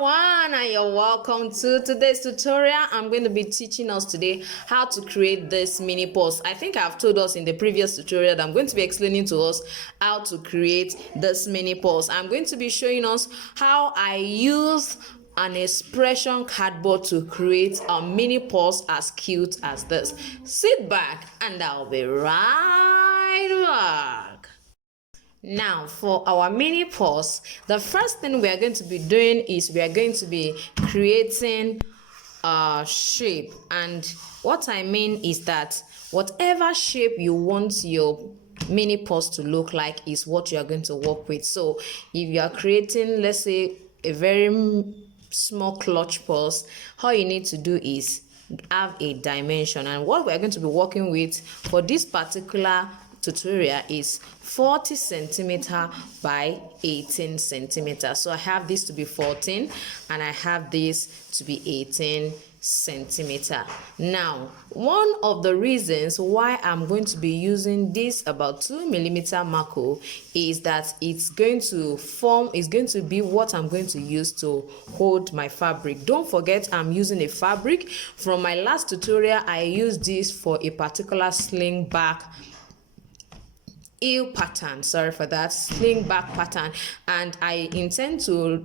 everyone, and you're welcome to today's tutorial. I'm going to be teaching us today how to create this mini purse. I think I've told us in the previous tutorial that I'm going to be explaining to us how to create this mini purse. I'm going to be showing us how I use an expression cardboard to create a mini purse as cute as this. Sit back and I'll be right back. Now for our mini purse, the first thing we are going to be doing is we are going to be creating a shape, and what I mean is that whatever shape you want your mini purse to look like is what you are going to work with. So if you are creating, let's say, a very small clutch purse, all you need to do is have a dimension, and what we are going to be working with for this particular tutorial is 40 centimeter by 18 centimeter. So I have this to be 14 and I have this to be 18 centimeter. Now, one of the reasons why I'm going to be using this about 2mm Mako is that it's going to be what I'm going to use to hold my fabric. Don't forget, I'm using a fabric from my last tutorial. I used this for a particular sling back pattern, sorry for that, sling back pattern, and I intend to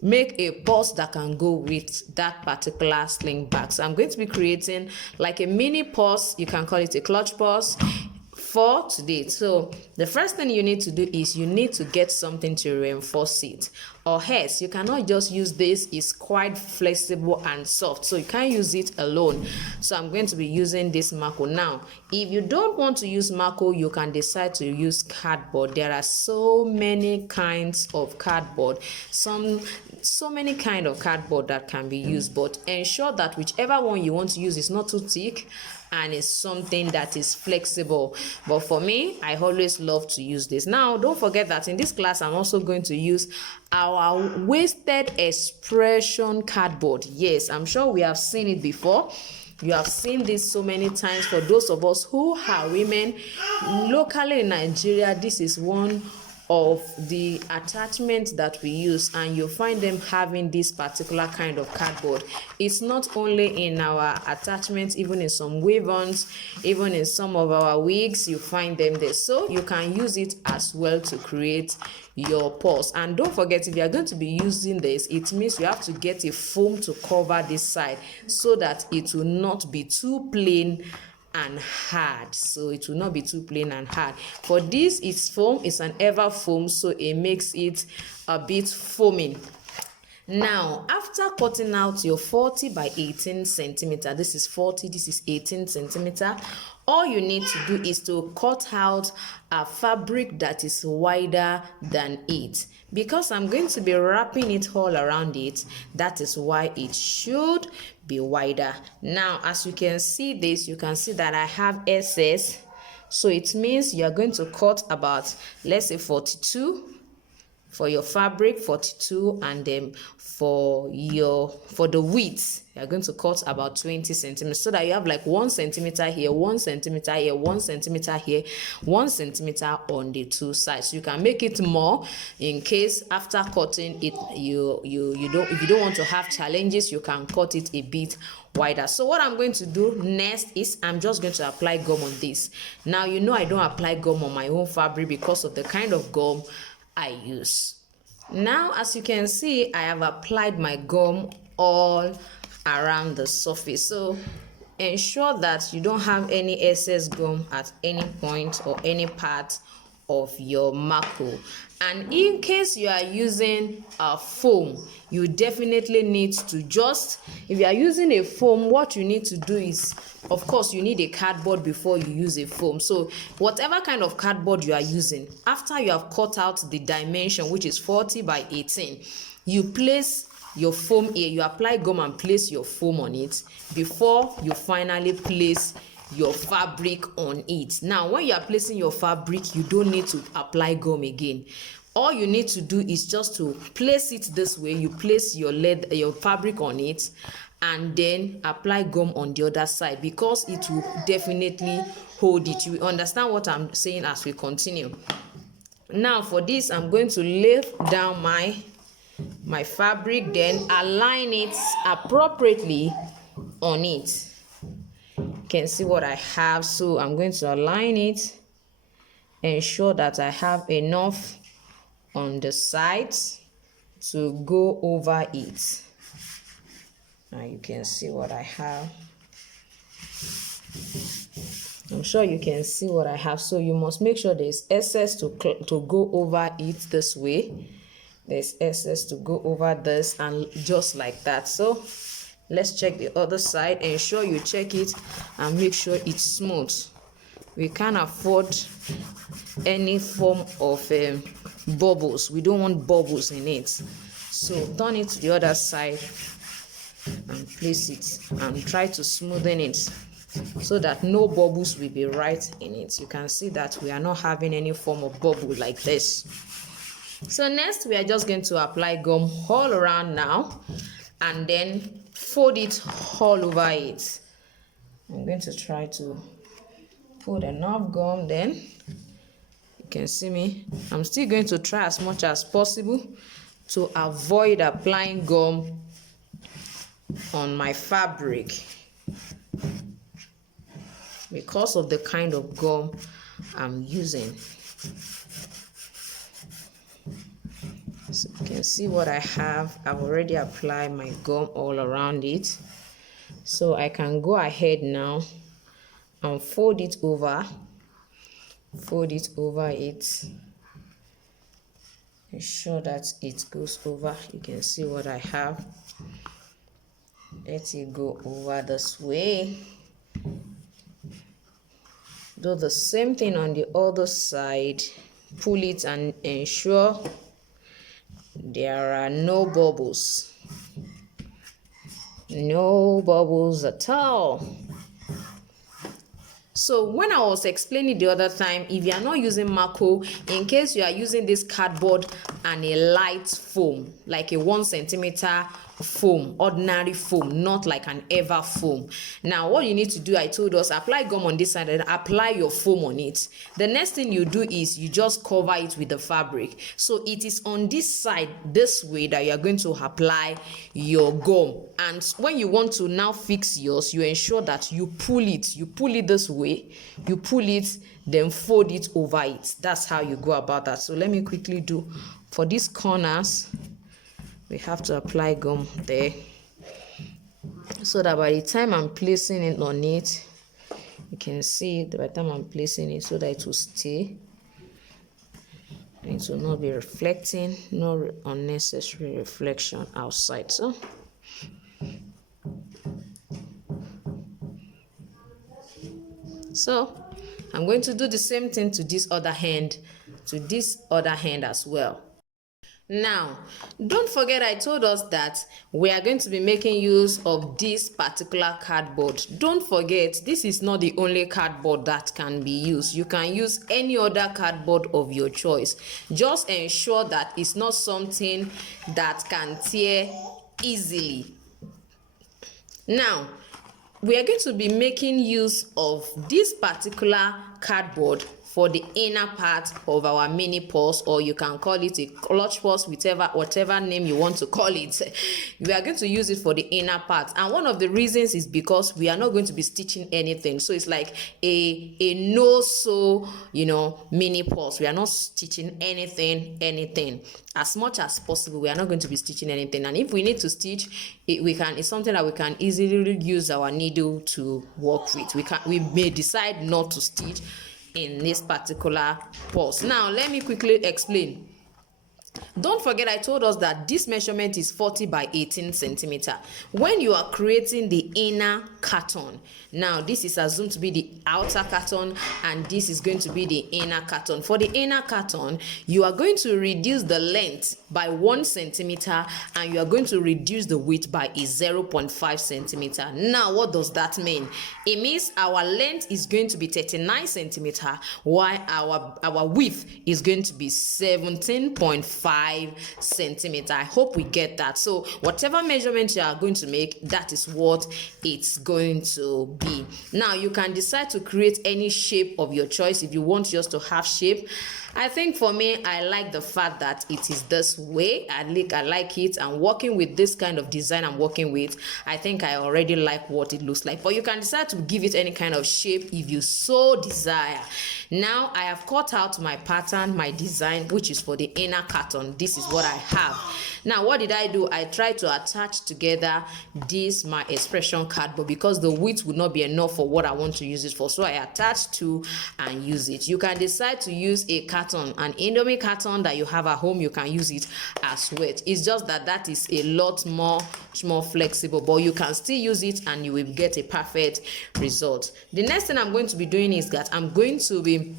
make a purse that can go with that particular sling back. So I'm going to be creating like a mini purse, you can call it a clutch purse, for today. So the first thing you need to do is you need to get something to reinforce it, or else you cannot just use this. It's quite flexible and soft, so you can't use it alone. So I'm going to be using this Mako. Now if you don't want to use Mako, you can decide to use cardboard. There are so many kinds of cardboard, so many kind of cardboard that can be used, but ensure that whichever one you want to use is not too thick and it's something that is flexible. But for me, I always love to use this. Now don't forget that in this class I'm also going to use our wasted expression cardboard. Yes, I'm sure we have seen it before. You have seen this so many times. For those of us who are women locally in Nigeria, this is one of the attachments that we use, and you'll find them having this particular kind of cardboard. It's not only in our attachments, even in some weave-ons, even in some of our wigs, you find them there. So you can use it as well to create your purse. And don't forget, if you are going to be using this, it means you have to get a foam to cover this side so that it will not be too plain and hard. So it will not be too plain and hard. For this, it's foam, it's an ever foam, so it makes it a bit foaming. Now after cutting out your 40 by 18 centimeter, this is 40, this is 18 centimeter, all you need to do is to cut out a fabric that is wider than it. Because I'm going to be wrapping it all around it, that is why it should be wider. Now as you can see this, you can see that I have excess, so it means you are going to cut about, let's say, 42 for your fabric, 42, and then for the width you're going to cut about 20 centimeters, so that you have like 1 centimeter here, 1 centimeter here, 1 centimeter here, 1 centimeter on the two sides. You can make it more in case after cutting it if you don't want to have challenges, you can cut it a bit wider. So what I'm going to do next is I'm just going to apply gum on this. Now I don't apply gum on my own fabric because of the kind of gum I use. Now as you can see, I have applied my gum all around the surface, so ensure that you don't have any excess gum at any point or any part of your Mako. And in case you are using a foam, you definitely need to if you are using a foam, what you need to do is, of course, you need a cardboard before you use a foam. So whatever kind of cardboard you are using, after you have cut out the dimension, which is 40 by 18, you place your foam here, you apply gum and place your foam on it before you finally place your fabric on it. Now when you are placing your fabric, you don't need to apply gum again. All you need to do is just to place it this way. You place your fabric on it and then apply gum on the other side, because it will definitely hold it. You understand what I'm saying as we continue. Now for this, I'm going to lay down my my fabric, then align it appropriately on it. You can see what I have, so I'm going to align it, ensure that I have enough on the sides to go over it. Now you can see what I have. I'm sure you can see what I have, so you must make sure there's excess to go over it this way. There's excess to go over this, and just like that. So let's check the other side. Ensure you check it and make sure it's smooth. We can't afford any form of bubbles. We don't want bubbles in it. So turn it to the other side and place it and try to smoothen it so that no bubbles will be right in it. You can see that we are not having any form of bubble like this. So next we are just going to apply gum all around now and then fold it all over it. I'm going to try to put enough gum, then you can see me. I'm still going to try as much as possible to avoid applying gum on my fabric because of the kind of gum I'm using. So you can see what I have. I've already applied my gum all around it, so I can go ahead now and fold it over it. Ensure that it goes over. You can see what I have. Let it go over this way. Do the same thing on the other side. Pull it and ensure there are no bubbles. No bubbles at all. So when I was explaining the other time, if you are not using Mako, in case you are using this cardboard and a light foam, like a 1 centimeter foam, ordinary foam, not like an ever foam. Now what you need to do, I told us, apply gum on this side and apply your foam on it. The next thing you do is you just cover it with the fabric. So it is on this side, this way, that you are going to apply your gum. And when you want to now fix yours, you ensure that you pull it this way, you pull it, then fold it over it. That's how you go about that. So let me quickly do for these corners. We have to apply gum there so that by the time I'm placing it on it, you can see it by the time I'm placing it so that it will stay. It will not be reflecting, no unnecessary reflection outside. So I'm going to do the same thing to this other hand as well. Now, don't forget I told us that we are going to be making use of this particular cardboard. Don't forget, this is not the only cardboard that can be used. You can use any other cardboard of your choice. Just ensure that it's not something that can tear easily. Now, we are going to be making use of this particular cardboard for the inner part of our mini purse, or you can call it a clutch purse, whatever name you want to call it. We are going to use it for the inner part, and one of the reasons is because we are not going to be stitching anything. So it's like a no sew, mini purse. We are not stitching anything. As much as possible, we are not going to be stitching anything, and if we need to stitch it, it's something that we can easily use our needle to work with. We may decide not to stitch in this particular purse. Now let me quickly explain. Don't forget I told us that this measurement is 40 by 18 centimeter. When you are creating the inner carton, now this is assumed to be the outer carton and this is going to be the inner carton. For the inner carton, you are going to reduce the length by 1 centimeter and you are going to reduce the width by a 0.5 centimeter. Now what does that mean? It means our length is going to be 39 centimeter while our width is going to be 17.5 centimeter. I hope we get that. So whatever measurement you are going to make, that is what it's going to be. Now you can decide to create any shape of your choice. If you want yours to have shape, I think for me, I like the fact that it is this way. I like it. And working with this kind of design I'm working with, I think I already like what it looks like. But you can decide to give it any kind of shape if you so desire. Now I have cut out my pattern, my design, which is for the inner carton. This is what I have. Now what did I do? I tried to attach together this my expression cardboard because the width would not be enough for what I want to use it for. So I attached two and use it. You can decide to use a carton, an Indomie carton that you have at home. You can use it as well. It's just that is a lot more flexible, but you can still use it and you will get a perfect result. The next thing I'm going to be doing is that I'm going to be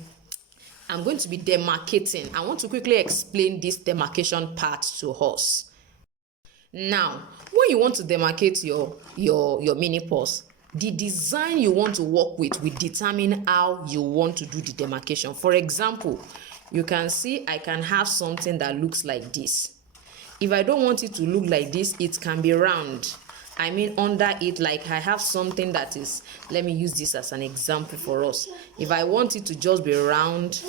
demarcating. I want to quickly explain this demarcation part to us. Now, when you want to demarcate your mini purse, the design you want to work with will determine how you want to do the demarcation. For example, you can see I can have something that looks like this. If I don't want it to look like this, it can be round. I mean under it, like I have something that is, let me use this as an example for us. If I want it to just be round,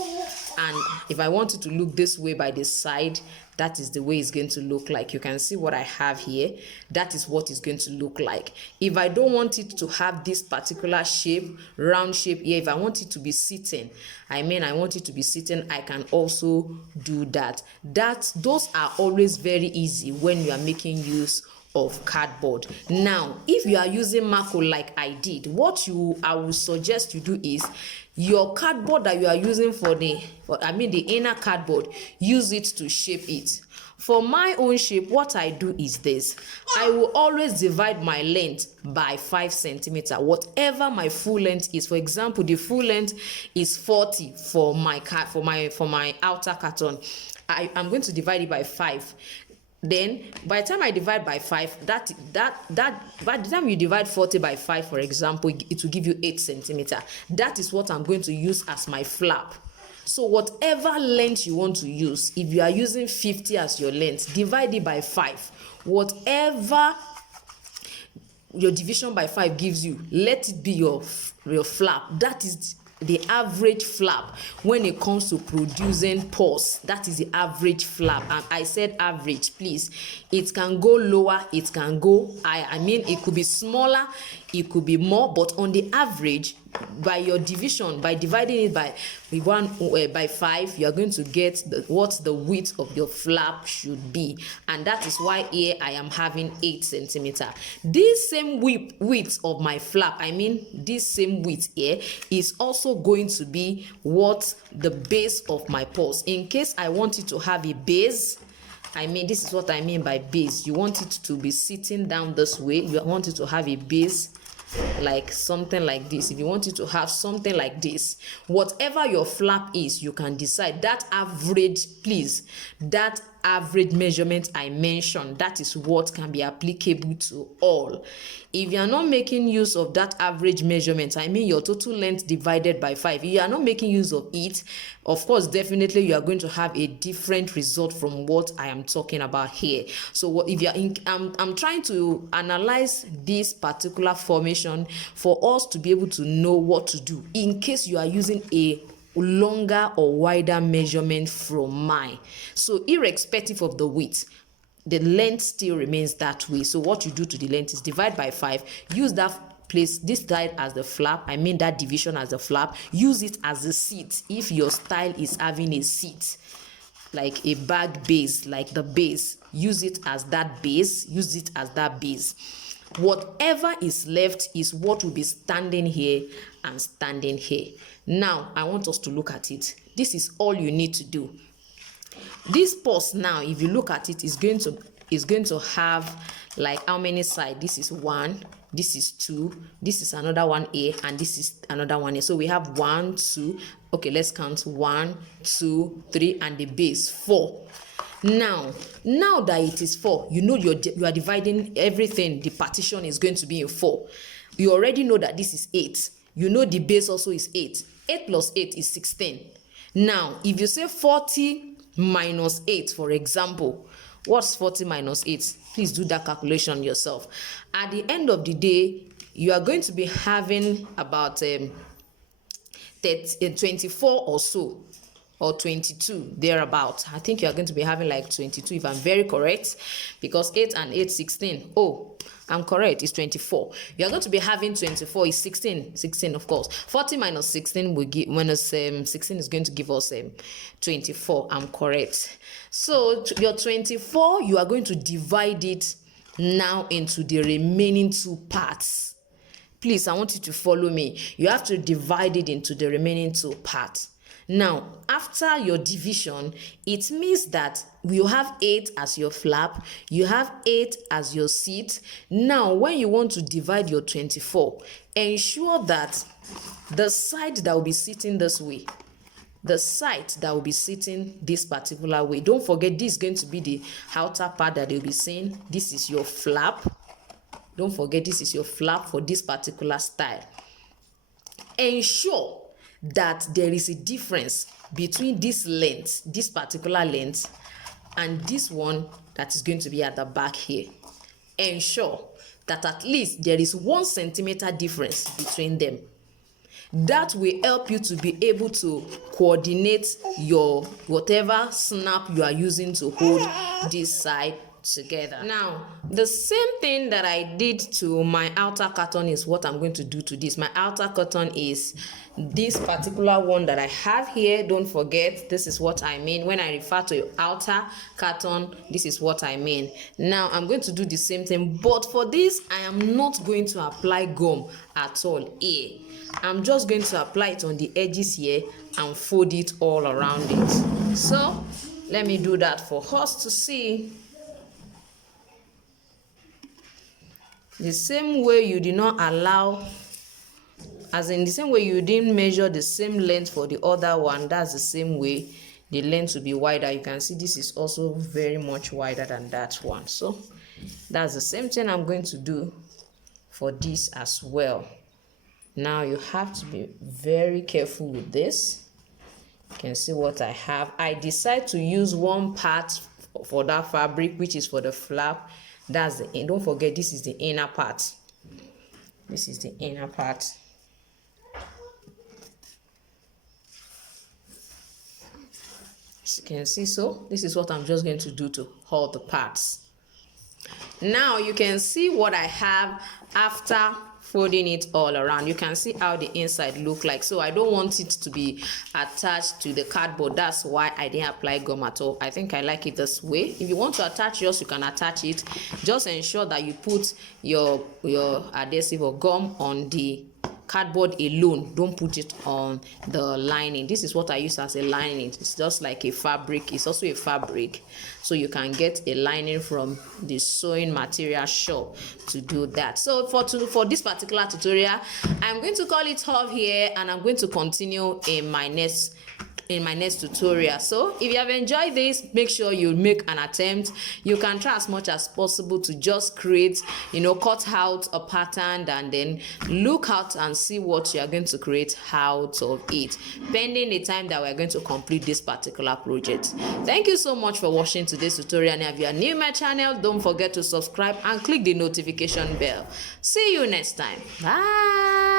and if I want it to look this way by the side, that is the way it's going to look like. You can see what I have here. That is what it's going to look like. If I don't want it to have this particular shape, round shape here, if I want it to be sitting, I want it to be sitting, I can also do that. Those are always very easy when you are making use of cardboard. Now, if you are using Marco like I did, I will suggest you do is your cardboard that you are using for the inner cardboard, use it to shape it. For my own shape, what I do is this. I will always divide my length by 5 centimeters, whatever my full length is. For example, the full length is 40 for my outer carton. I'm going to divide it by 5. Then by the time I divide by 5, by the time you divide 40 by 5, for example, it will give you 8 centimeters. That is what I'm going to use as my flap. So whatever length you want to use, if you are using 50 as your length, divide it by 5. Whatever your division by 5 gives you, let it be your flap. That is the average flap when it comes to producing purse. That is the average flap. And I said average, please. It can go lower, it can go higher. It could be smaller, it could be more, but on the average, by your division, by dividing it by 5, you are going to get what the width of your flap should be. And that is why here I am having 8 centimeters. This same width of my flap, this same width here is also going to be what the base of my purse. In case I want it to have a base, this is what I mean by base. You want it to be sitting down this way. You want it to have a base like something like this. If you want it to have something like this, whatever your flap is, you can decide that average, please, that average measurement I mentioned, that is what can be applicable to all. If you are not making use of that average measurement, your total length divided by 5, if you are not making use of it, of course, definitely you are going to have a different result from what I am talking about here. So if you are I'm trying to analyze this particular formation for us to be able to know what to do in case you are using a longer or wider measurement from mine. So irrespective of the width, the length still remains that way. So what you do to the length is divide by 5, use that place, this side as the flap, that division as the flap, use it as a seat. If your style is having a seat, like a bag base, like the base, use it as that base, use it as that base. Whatever is left is what will be standing here and standing here. Now, I want us to look at it. This is all you need to do. This purse now, if you look at it, is going to have like how many sides? This is 1, this is 2, this is another one here, and this is another one here. So we have 1, 2. Okay, let's count 1, 2, 3, and the base 4. Now that it is 4, you are dividing everything. The partition is going to be in 4. You already know that this is 8. The base also is 8. 8 plus 8 is 16. Now, if you say 40 minus 8, for example, what's 40 minus 8? Please do that calculation yourself. At the end of the day, you are going to be having about 24 or so. or 22 thereabout. I think you are going to be having like 22 if I'm very correct, because 8 and 8 16. Oh, I'm correct, it's 24. You're going to be having 24 is 16 of course. 40 minus 16 will give minus 16 is going to give us 24. I'm correct. So your 24, you are going to divide it now into the remaining two parts. Please, I want you to follow me. You have to divide it into the remaining two parts. Now, after your division, it means that you have 8 as your flap, you have 8 as your seat. Now, when you want to divide your 24, ensure that the side that will be sitting this way, the side that will be sitting this particular way, don't forget this is going to be the outer part that they'll be seeing. This is your flap. Don't forget this is your flap for this particular style. Ensure that there is a difference between this length, this particular length, and this one that is going to be at the back here. Ensure that at least there is 1 centimeter difference between them. That will help you to be able to coordinate your whatever snap you are using to hold this side together. Now, the same thing that I did to my outer curtain is what I'm going to do to this. My outer curtain is this particular one that I have here. Don't forget, this is what I mean when I refer to outer curtain. This is what I mean. Now I'm going to do the same thing, but for this I am not going to apply gum at all here. I'm just going to apply it on the edges here and fold it all around it. So let me do that for us to see. The same way you did not allow, as in the same way you didn't measure the same length for the other one, that's the same way the length will be wider. You can see this is also very much wider than that one. So that's the same thing I'm going to do for this as well. Now you have to be very careful with this. You can see what I have. I decide to use one part for that fabric, which is for the flap. That's the end. Don't forget, this is the inner part. This is the inner part. As you can see, so this is what I'm just going to do to all the parts. Now you can see what I have after folding it all around. You can see how the inside look like. So I don't want it to be attached to the cardboard. That's why I didn't apply gum at all. I think I like it this way. If you want to attach yours, you can attach it. Just ensure that you put your adhesive or gum on the cardboard alone. Don't put it on the lining. This is what I use as a lining. It's just like a fabric. It's also a fabric, so you can get a lining from the sewing material shop to do that. So for this particular tutorial, I'm going to call it off here, and I'm going to continue in my next tutorial. So if you have enjoyed this, make sure you make an attempt. You can try as much as possible to just create, cut out a pattern and then look out and see what you are going to create out of it, pending the time that we're going to complete this particular project. Thank you so much for watching today's tutorial, and if you are new to my channel, don't forget to subscribe and click the notification bell. See you next time. Bye.